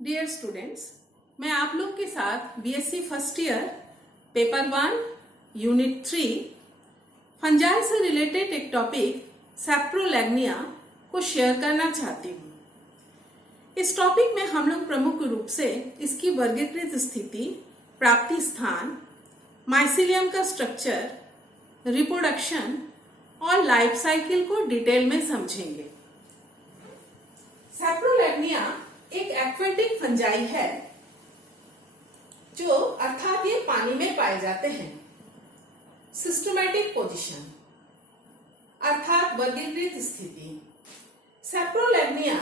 Dear students, मैं आप लोग के साथ BSc first year paper 1 unit 3 fungi से रिलेटेड एक टॉपिक सैप्रोलैग्निया को शेयर करना चाहती हूँ। इस टॉपिक में हम लोग प्रमुख रूप से इसकी वर्गीकृत स्थिति, प्राप्ति स्थान, माइसीलियम का स्ट्रक्चर, रिप्रोडक्शन और लाइफ साइकिल को डिटेल में समझेंगे। सैप्रोलैग्निया एक एक्वेटिक फंजाई है जो अर्थात ये पानी में पाए जाते हैं। सिस्टमैटिक पोजीशन अर्थात वर्गीकृत स्थिति। सैप्रोलैग्निया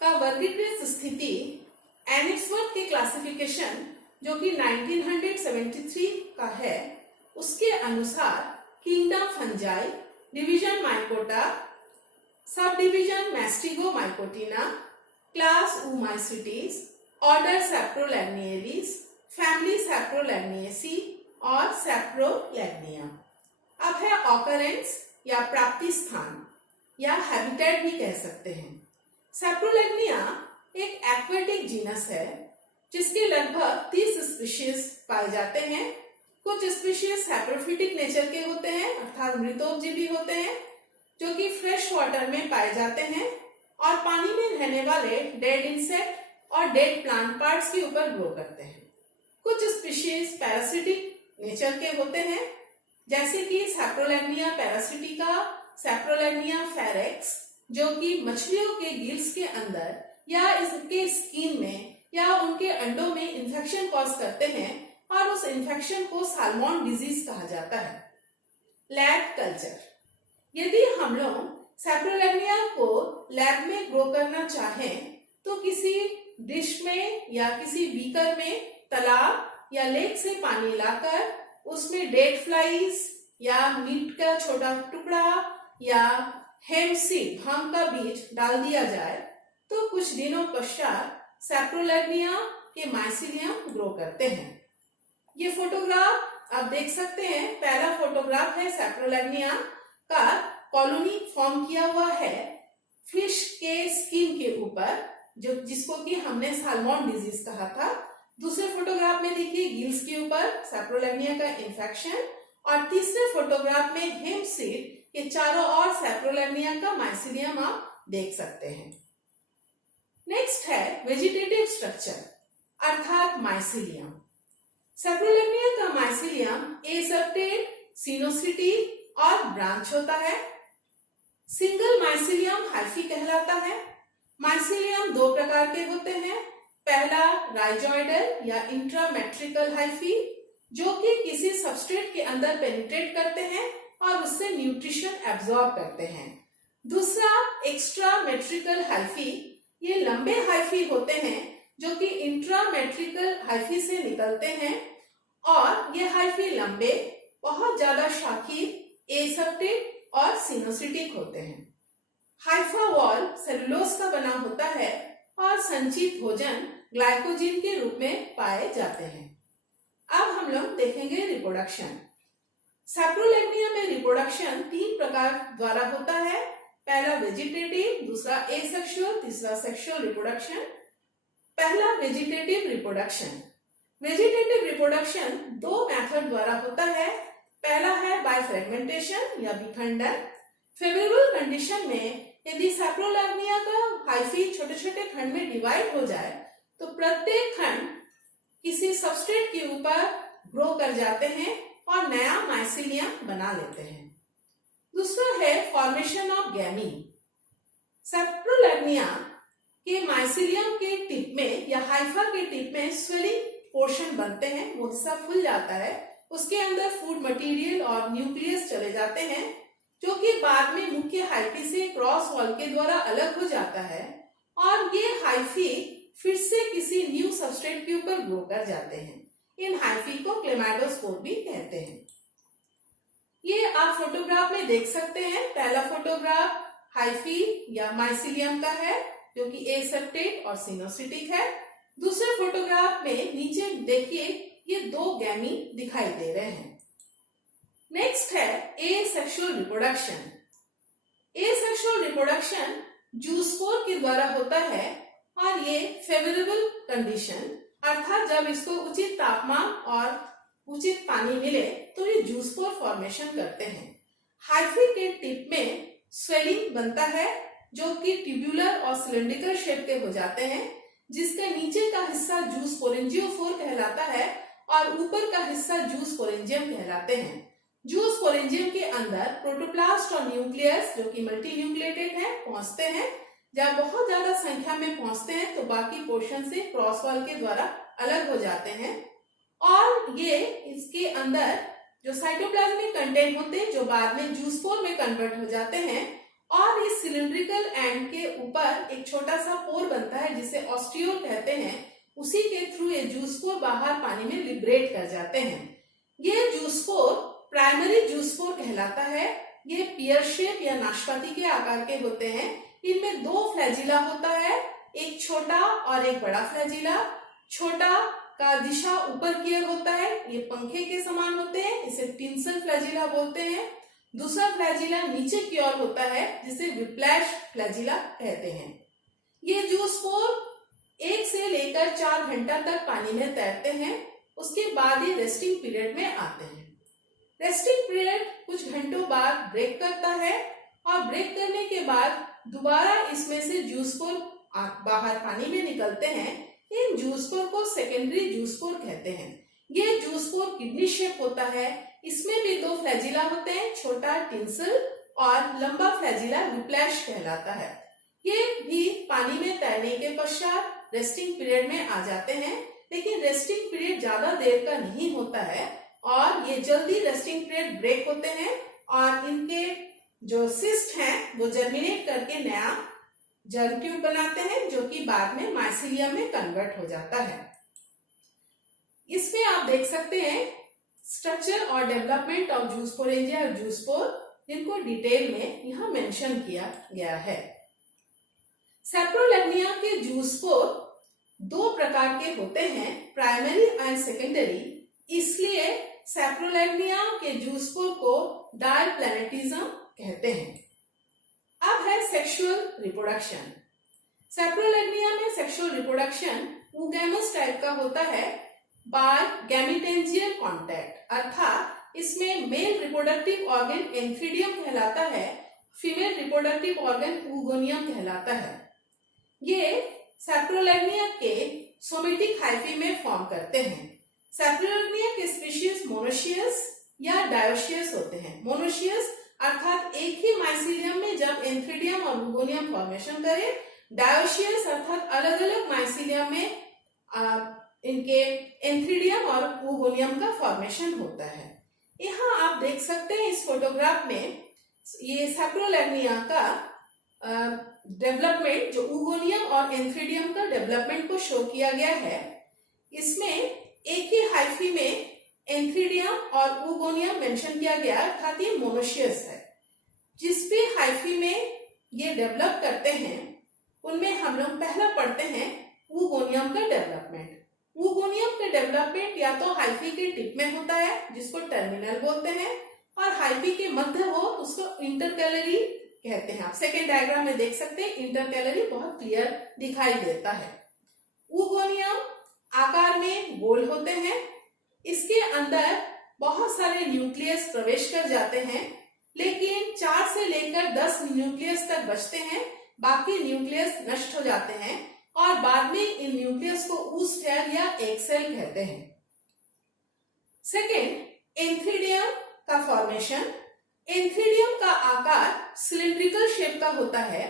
का वर्गीकृत स्थिति एनिक्सवर्थ के क्लासिफिकेशन जो कि 1973 का है, उसके अनुसार kingdom fungi, division mycota, subdivision mastigomycotina, class oomycetes, order saprolegniales, family saprolegniaceae और सैप्रोलैग्निया। अब है ऑकरेंस या प्राप्ति स्थान या हैबिटेट भी कह सकते हैं। सैप्रोलैग्निया एक एक्वेटिक जीनस है जिसके लगभग 30 स्पीशीज पाए जाते हैं। कुछ स्पीशीज सैप्रोफिटिक नेचर के होते हैं अर्थात मृतोपजीवी होते हैं जो कि फ्रेश वाटर में पाए जाते हैं और पानी में रहने वाले डेड इंसेक्ट और डेड प्लांट पार्ट्स के ऊपर ग्रो करते हैं। कुछ स्पीशीज पैरासिटिक नेचर के होते हैं जैसे कि सैप्रोलैग्निया पैरासिटिका, सैप्रोलैग्निया फेरेक्स, जो कि मछलियों के गिल्स के अंदर या इसके स्किन में या उनके अंडों में इन्फेक्शन कॉज करते हैं और उस इन्फेक्शन को साल्मोन डिजीज कहा जाता है। लैब कल्चर, यदि हम लोग सैप्रोलैग्निया को लैब में ग्रो करना चाहें तो किसी डिश में या किसी बीकर में तालाब या लेक से पानी लाकर उसमें डेड फ्लाइज या मीट का छोटा टुकड़ा या हेम्प सीड, भांग का बीज डाल दिया जाए तो कुछ दिनों पश्चात सैप्रोलैग्निया के माइसीलियम ग्रो करते हैं। ये फोटोग्राफ आप देख सकते हैं। पहला फोटोग्राफ है सैप्रोलैग्निया का कॉलोनी फॉर्म किया हुआ है फिश के स्किन के ऊपर, जो जिसको कि हमने साल्मोन डिजीज कहा था। दूसरे फोटोग्राफ में देखिए गिल्स के ऊपर सैप्रोलैग्निया का इन्फेक्शन और तीसरे फोटोग्राफ में हेम्प सीड के चारों ओर सैप्रोलैग्निया का माइसीलियम आप देख सकते हैं। नेक्स्ट है वेजिटेटिव स्ट्रक्चर अर्थात माइसीलियम। सैप्रोलैग्निया का माइसीलियम एसेप्टेड, सिनोसिटिक और ब्रांच होता है। सिंगल माइसीलियम हाइफी कहलाता है। माइसीलियम दो प्रकार के होते हैं। पहला राइजोइडल या इंट्रामेट्रिकल हाइफी, जो कि किसी सबस्ट्रेट के अंदर पेनिट्रेट करते हैं और उससे न्यूट्रिशन एब्जॉर्ब करते हैं। दूसरा एक्स्ट्रामेट्रिकल हाइफी, ये लंबे हाइफी होते हैं जो कि इंट्रामेट्रिकल हाइफी से निकलते हैं और ये हाइफी लंबे, बहुत ज्यादा शाखीय, एसेप्टेड और सिनोसिटिक होते हैं। हाइफा वॉल सेलुलोज का बना होता है और संचित भोजन ग्लाइकोजिन के रूप में पाए जाते हैं। अब हम लोग देखेंगे रिप्रोडक्शन। सैप्रोलैग्निया में रिप्रोडक्शन 3 प्रकार द्वारा होता है। पहला वेजिटेटिव, दूसरा एसेक्सुअल, तीसरा सेक्सुअल रिप्रोडक्शन। पहला vegetative reproduction. Vegetative reproduction 2 method द्वारा होता है। पहला है बाय फ्रेगमेंटेशन या विखंडन। फेवरेबल कंडीशन में यदि सैप्रोलैग्निया का हाइफी छोटे छोटे खंड में डिवाइड हो जाए तो प्रत्येक खंड किसी सबस्ट्रेट के ऊपर ग्रो कर जाते हैं और नया माइसीलियम बना लेते हैं। दूसरा है फॉर्मेशन ऑफ गैमी। सैप्रोलैग्निया के माइसीलियम के टिप में या हाइफा के टिप में स्वेलिंग पोर्शन बनते हैं, वो हिस्सा फूल जाता है, उसके अंदर फूड मटेरियल और न्यूक्लियस चले जाते हैं जो कि बाद में मुख्य हाइफी से क्रॉस वॉल के द्वारा अलग हो जाता है और ये हाइफी फिर से किसी न्यू सबस्ट्रेट के ऊपर ग्रो कर जाते हैं। इन हाइफी को क्लेमाइडोस्पोर भी कहते हैं। ये आप फोटोग्राफ में देख सकते हैं। पहला फोटोग्राफ हाइफी या माइसीलियम का है जो कि एसेप्टेड और सिनोसिटिक है। दूसरे फोटोग्राफ में नीचे देखिए ये 2 गैमी दिखाई दे रहे हैं। नेक्स्ट है asexual reproduction. Asexual reproduction zoospore के द्वारा होता है और ये फेवरेबल कंडीशन अर्थात जब इसको उचित तापमान और उचित पानी मिले तो ये जूस पोर फॉर्मेशन करते हैं। हाइफी के टिप में स्वेलिंग बनता है जो कि ट्यूबुलर और सिलिंड्रिकल शेप के हो जाते हैं, जिसका नीचे का हिस्सा जूस पोरेंजियोफोर कहलाता है और ऊपर का हिस्सा जूस पोरेंजियम कहलाते हैं। जूस पोरेंजियम के अंदर प्रोटोप्लास्ट और न्यूक्लियस जो कि मल्टी न्यूक्लिएटेड है पहुंचते हैं। जब बहुत ज्यादा संख्या में पहुंचते हैं तो बाकी पोर्शन से क्रॉस वॉल के द्वारा अलग हो जाते हैं और ये इसके अंदर जो साइटोप्लाज्मिक कंटेंट होते हैं जो बाद में जूस पोर में कन्वर्ट हो जाते हैं और इस सिलिंड्रिकल एंड के ऊपर एक छोटा सा पोर बनता है जिसे ऑस्टियोल कहते हैं। उसी के थ्रू ये जूस पोर बाहर पानी में लिबरेट कर जाते हैं। ये जूस पोर प्राइमरी जूस पोर कहलाता है। ये पियर शेप या नाशपाती के आकार के होते हैं। इनमें दो फ्लैजिला होता है, एक छोटा और एक बड़ा फ्लैजिला। छोटा का दिशा ऊपर की ओर होता है, ये पंखे के समान होते हैं, इसे टिंसल फ्लैजिला बोलते हैं। दूसरा फ्लैजिला नीचे की ओर होता है जिसे विप्लैश फ्लैजिला कहते हैं। ये जूस पोर 1 से लेकर 4 घंटा तक पानी में तैरते हैं। उसके बाद ये रेस्टिंग पीरियड में आते हैं। रेस्टिंग पीरियड कुछ घंटों बाद ब्रेक करता है और ब्रेक करने के बाद दोबारा इसमें से जूस पोर बाहर पानी में निकलते हैं। इन जूस पोर को सेकेंडरी जूस पोर कहते हैं। ये जूस पोर किडनी शेप होता है। इसमें भी 2 फ्लैजिला होते हैं, छोटा टिंसल और लंबा फ्लैजिला विप्लैश कहलाता है। ये भी पानी में तैरने के पश्चात रेस्टिंग पीरियड में आ जाते हैं, लेकिन रेस्टिंग पीरियड ज्यादा देर का नहीं होता है और ये जल्दी रेस्टिंग पीरियड ब्रेक होते हैं और इनके जो सिस्ट हैं वो जर्मिनेट करके नया जर्म ट्यूब बनाते हैं जो कि बाद में माइसीलियम में कन्वर्ट हो जाता है। इसमें आप देख सकते हैं स्ट्रक्चर और डेवलपमेंट ऑफ जूस पोरेंजिया और जूस पोर, जिनको डिटेल में यहाँ मेंशन किया गया है। सैप्रोलैग्निया के जूस पोर 2 प्रकार के होते हैं, प्राइमरी एंड सेकेंडरी। इसलिए सैप्रोलैग्निया के जूस पोर को डायप्लैनेटिज्म कहते हैं। अब है सेक्सुअल रिप्रोडक्शन। सैप्रोलैग्निया में सेक्सुअल रिप्रोडक्शन ऊगैमस टाइप का होता है बाय गैमेटेंजियल कॉन्टैक्ट, अर्थात इसमें मेल रिप्रोडक्टिव ऑर्गन एंथ्रीडियम कहलाता है, फीमेल रिप्रोडक्टिव ऑर्गन ऊगोनियम कहलाता है। ये सैप्रोलैग्निया के सोमेटिक हाइफी में फॉर्म करते हैं। सैप्रोलैग्निया के स्पीशीज मोनोशियस या डायोशियस होते हैं। मोनोशियस अर्थात एक ही माइसीलियम में जब एंथ्रीडियम और ऊगोनियम फॉर्मेशन करे। डायोशियस अर्थात अलग अलग माइसीलियम में इनके एंथ्रीडियम और ऊगोनियम का फॉर्मेशन होता है। यहाँ आप देख सकते हैं इस फोटोग्राफ में ये सैप्रोलैग्निया का डेवलपमेंट, जो ऊगोनियम और एंथ्रीडियम का डेवलपमेंट को शो किया गया है। इसमें एक ही हाइफी में एंथ्रीडियम और ऊगोनियम मेंशन किया गया, अर्थात ये मोनोशियस है। जिस भी हाइफी में ये डेवलप करते हैं उनमें हम लोग पहला पढ़ते हैं ऊगोनियम का डेवलपमेंट। ऊगोनियम का डेवलपमेंट या तो हाइफी के टिप में होता है जिसको टर्मिनल बोलते हैं, और हाइफी के मध्य हो उसको इंटरकैलरी कहते हैं। आप सेकेंड डायग्राम में देख सकते हैं, इंटरकैलरी बहुत क्लियर दिखाई देता है। ऊगोनियम आकार में गोल होते हैं। इसके अंदर बहुत सारे न्यूक्लियस प्रवेश कर जाते हैं, लेकिन 4 से लेकर 10 न्यूक्लियस तक बचते हैं। बाकी न्यूक्लियस नष्ट हो जाते हैं और बाद में इन न्यूक्लियस को ऊस्फेयर या एग सेल कहते हैं। सेकेंड, एंथ्रीडियम का फॉर्मेशन। एंथ्रीडियम का आकार सिलिंड्रिकल शेप का होता है।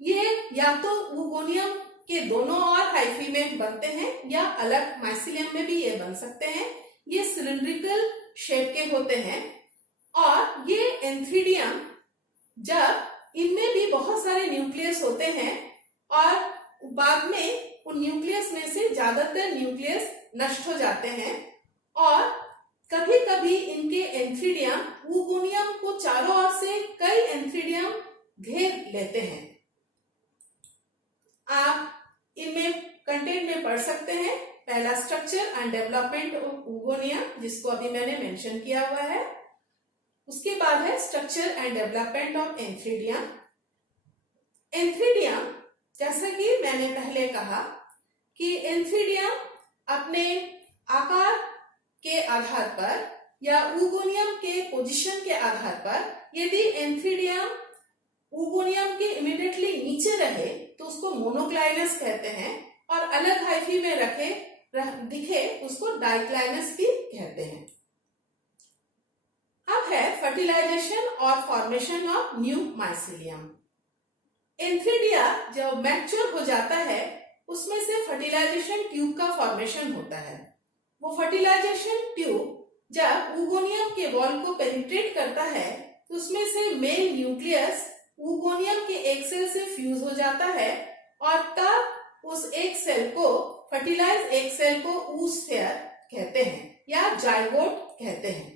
ये या तो ऊगोनियम के दोनों ओर हाइफी में बनते हैं या अलग माइसीलियम में भी ये बन सकते हैं। ये सिलिंड्रिकल शेप के होते हैं और ये एंथ्रीडियम जब इनमें भी बहुत सारे न्यूक्लियस होते हैं और बाद में उन न्यूक्लियस में से ज्यादातर न्यूक्लियस नष्ट हो जाते हैं और कभी कभी इनके एंथ्रीडियम ऊगोनियम को चारों ओर से कई एंथ्रीडियम घेर लेते हैं। आप इनमें कंटेंट में पढ़ सकते हैं। पहला structure and development of oogonium, जिसको अभी मैंने मेंशन किया हुआ है। उसके बाद है structure and development of antheridium. Antheridium जैसा कि मैंने पहले कहा कि एंथीडियम अपने आकार के आधार पर या ऊगोनियम के पोजीशन के आधार पर यदि एंथीडियम ऊगोनियम के इमीडिएटली नीचे रहे तो उसको मोनोक्लाइनस कहते हैं, और अलग हाइफी में दिखे उसको डाइक्लाइनस भी कहते हैं। अब है फर्टिलाइजेशन और फॉर्मेशन ऑफ न्यू माइसिलियम। एंथीडिया जब मैच्योर हो जाता है उसमें से फर्टिलाइजेशन ट्यूब का फॉर्मेशन होता है। वो फर्टिलाइजेशन ट्यूब जब ऊगोनियम के वॉल को पेनिट्रेट करता है तो उसमें से मेल न्यूक्लियस ऊगोनियम के एक सेल से फ्यूज हो जाता है, और तब उस एक सेल को फर्टिलाइज एक सेल को oosphere कहते हैं या जाइगोट कहते हैं।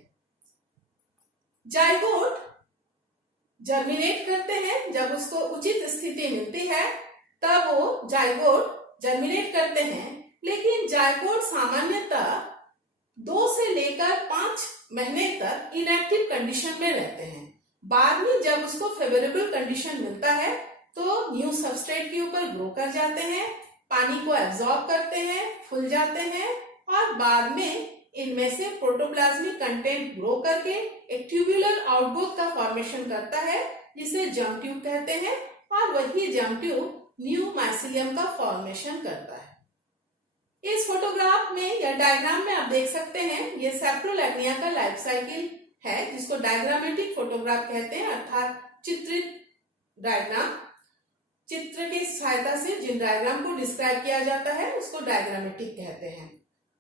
जाइगोट जर्मिनेट करते हैं, जब उसको उचित स्थिति मिलती है तब वो जाइगोट जर्मिनेट करते हैं, लेकिन जाइगोट सामान्यतः 2 से लेकर 5 महीने तक इनएक्टिव कंडीशन में रहते हैं। बाद में जब उसको फेवरेबल कंडीशन मिलता है तो न्यू सबस्ट्रेट के ऊपर ग्रो कर जाते हैं, पानी को एब्जॉर्ब करते हैं, फूल जाते हैं, और बाद में इनमें से प्रोटोप्लाज्मिक कंटेंट ग्रो करके एक ट्यूबुलर आउटग्रोथ का फॉर्मेशन करता है जिसे जर्म ट्यूब कहते हैं, और वही जर्म ट्यूब न्यू माइसिलियम का फॉर्मेशन करता है। इस फोटोग्राफ में या डायग्राम में आप देख सकते हैं ये सैप्रोलैग्निया का लाइफ साइकिल है जिसको डायग्रामेटिक फोटोग्राफ कहते हैं, अर्थात चित्रित डायग्राम। चित्र की सहायता से जिन डायग्राम को डिस्क्राइब किया जाता है उसको डायग्रामेटिक कहते हैं।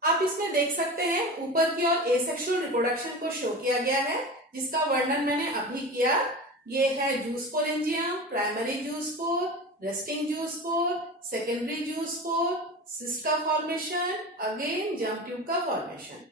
आप इसमें देख सकते हैं ऊपर की ओर एसेक्सुअल रिप्रोडक्शन को शो किया गया है जिसका वर्णन मैंने अभी किया। ये है zoosporangium, primary zoospore, resting zoospore, secondary zoospore, cyst का फॉर्मेशन, अगेन जर्म ट्यूब का फॉर्मेशन।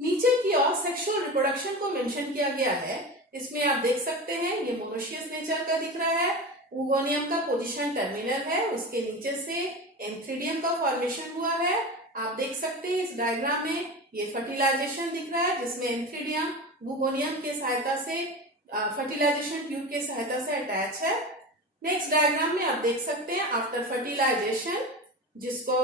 नीचे की ओर सेक्सुअल रिप्रोडक्शन को मेंशन किया गया है। इसमें आप देख सकते हैं ये मोनोशियस नेचर का दिख रहा है, ऊगोनियम का पोजीशन टर्मिनल है, उसके नीचे से एंथीडियम का फॉर्मेशन हुआ है। आप देख सकते हैं इस डायग्राम में ये फर्टिलाइजेशन दिख रहा है जिसमें एंथीडियम ऊगोनियम के सहायता से फर्टिलाइजेशन ट्यूब के सहायता से अटैच है। नेक्स्ट डायग्राम में आप देख सकते हैं आफ्टर फर्टिलाइजेशन, जिसको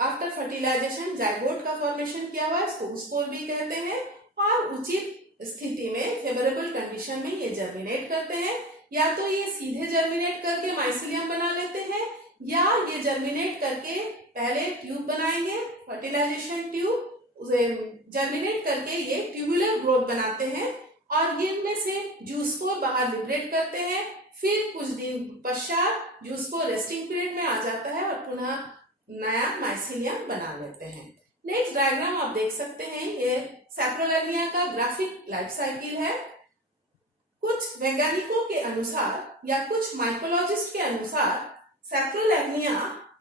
आफ्टर फर्टिलाइजेशन जाइगोट का फॉर्मेशन किया हुआ है, इसको oospore भी कहते हैं, और उचित स्थिति में फेवरेबल कंडीशन में ये जर्मिनेट करते हैं। या तो ये सीधे जर्मिनेट करके माइसिलियम बना लेते हैं या ये जर्मिनेट करके पहले ट्यूब बनाएंगे, फर्टिलाइजेशन ट्यूब, उसे जर्मिनेट करके ये ट्यूबुलर ग्रोथ बनाते हैं और ये इनमें से जूस को बाहर लिबरेट करते हैं। फिर कुछ दिन पश्चात जूस को रेस्टिंग पीरियड में आ जाता है और पुनः नया माइसिलियम बना लेते हैं। नेक्स्ट डायग्राम आप देख सकते हैं ये सैप्रोलैग्निया का ग्राफिक लाइफ साइकिल है। कुछ वैज्ञानिकों के अनुसार या कुछ माइकोलॉजिस्ट के अनुसार सैप्रोलैग्निया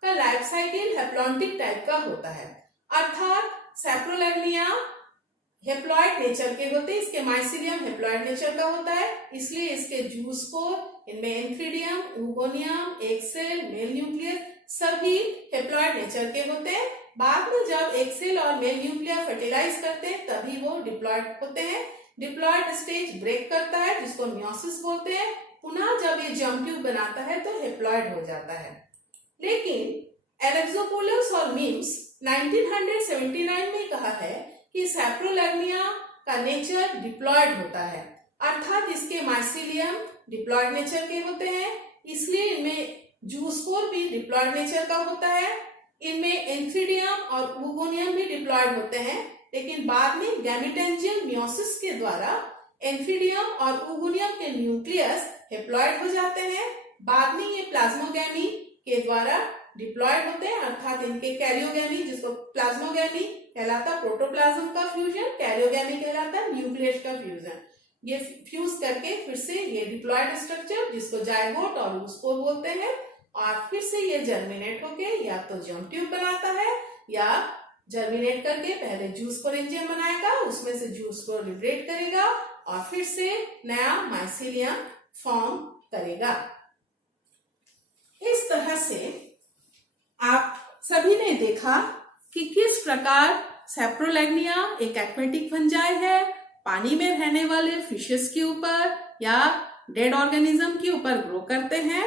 का लाइफ साइकिल हैप्लॉन्टिक टाइप का होता है, अर्थात सैप्रोलैग्निया हेप्लॉइड नेचर के होते हैं। इसके माइसिलियम हेप्लॉइड नेचर का होता है, इसलिए इसके जूस को इनमें एंथीडियम, ऊगोनियम, एक सेल, मेल न्यूक्लियस सभी हेप्लॉइड नेचर के होते हैं। बाद में जब एक सेल और मेल न्यूक्लियर फर्टिलाइज करते हैं तभी वो डिप्लॉइड होते हैं। डिप्लॉइड स्टेज ब्रेक करता है जिसको मियोसिस बोलते हैं। पुनः जब ये जर्म ट्यूब बनाता है तो हेप्लॉइड हो जाता है। लेकिन एलेक्सोपोलस और मीम्स 1979 में कहा है कि सैप्रोलैग्निया का नेचर डिप्लॉइड होता है, अर्थात इसके माइसिलियम डिप्लॉइड नेचर के होते हैं, इसलिए इनमें जूस्पोर भी डिप्लॉइड नेचर का होता है। इनमें एंथीडियम और ऊगोनियम भी डिप्लॉइड होते हैं, लेकिन बाद में गैमेटेंजियल मियोसिस के द्वारा एंथीडियम और ऊगोनियम के न्यूक्लियस हेप्लॉइड हो जाते हैं। बाद में ये प्लाज्मोगैमी के द्वारा डिप्लॉइड होते हैं, अर्थात इनके कैरियोगैमी, जिसको प्लाज्मोगैमी कहलाता प्रोटोप्लाज्म का फ्यूजन, कैरियोगैमी कहलाता न्यूक्लियस का फ्यूजन। ये फ्यूज करके फिर से ये डिप्लॉइड स्ट्रक्चर जिसको जाइगोट और oospore बोलते हैं, और फिर से ये जर्मिनेट होके या तो जर्म ट्यूब बनाता है या जर्मिनेट करके पहले जूस्पोरेंजियम बनाएगा, उसमें से जूस को लिबरेट करेगा और फिर से नया माइसिलियम फॉर्म करेगा। इस तरह से आप सभी ने देखा कि किस प्रकार सैप्रोलैग्निया एक एक्वेटिक फंजाई है, पानी में रहने वाले फिशेस के ऊपर या डेड ऑर्गेनिज्म के ऊपर ग्रो करते हैं,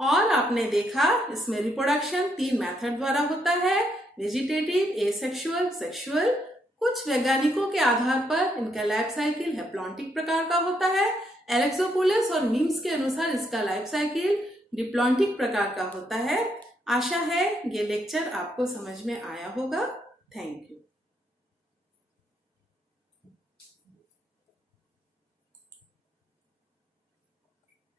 और आपने देखा इसमें रिप्रोडक्शन 3 मेथड द्वारा होता है, वेजिटेटिव, एसेक्सुअल, सेक्सुअल। कुछ वैज्ञानिकों के आधार पर इनका लाइफ साइकिल हैप्लॉन्टिक प्रकार का होता है। एलेक्सोपोलिस और मीम्स के अनुसार इसका लाइफ साइकिल डिप्लॉन्टिक प्रकार का होता है। आशा है ये लेक्चर आपको समझ में आया होगा। Thank you.